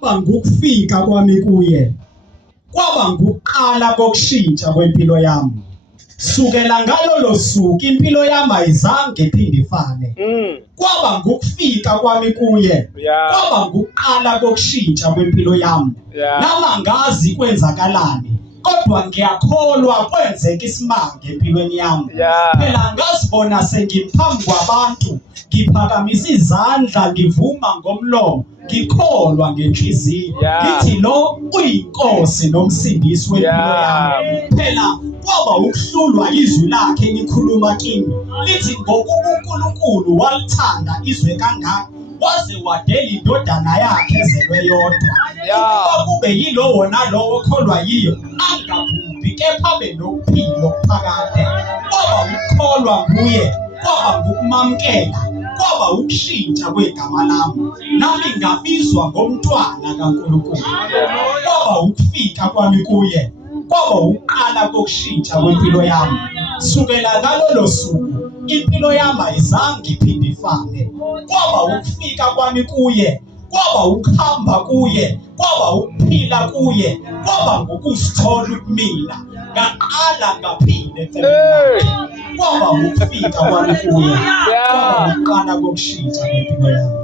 kwaba ngukufika kwami kuye, kwaba ngukuqala kokushintsha kwempilo yami. Sukela ngalolo suku impilo yami ayizange iphinde ifane. Kwaba ngukufika kwami kuye, kwaba ngukuqala kokushintsha kwempilo yami. Noma ngazi kwenzakalani, kodwa ngiyakholwa kwenzeka isimanga empilweni yami. Phela ngazibona sengiphambi kwabantu, ngiphakamisa izandla, ngivuma ngomlomo, ngikholwa ngenhliziyo ngithi lo uyinkosi nomsindisi wempilo yami. Phela kwaba ukuhlulwa izwi lakhe likhuluma kimi lithi ngokuba uNkulunkulu walithanda izwe kangaka waze wadela indodana yakhe ezelwe yodwa, ukuba kube yilowo nalowo okholwa yiyo angabhubhi kepha abe nokuphila okuphakade. Kwaba ukukholwa kuye, kwaba ngukumamkela, kwaba ukushintsha kwegama lami, nami ngabizwa ngomntwana kaNkulunkulu. Kwaba ukufika kwami kuye, kwaba ukuqala kokushintsha kwempilo yami. Sukela ngalolo suku impilo yami ayizange iphinde ifane. Kwaba ukufika kwami kuye, kwaba ukuhamba kuye, kwaba ukuphila kuye, kwaba ngokuzithola ukumila, ngaqala ngaphila empilweni. Kwaba ukufika kwami kuye, kwaba ukuqala kokushintsha kwempilo yami.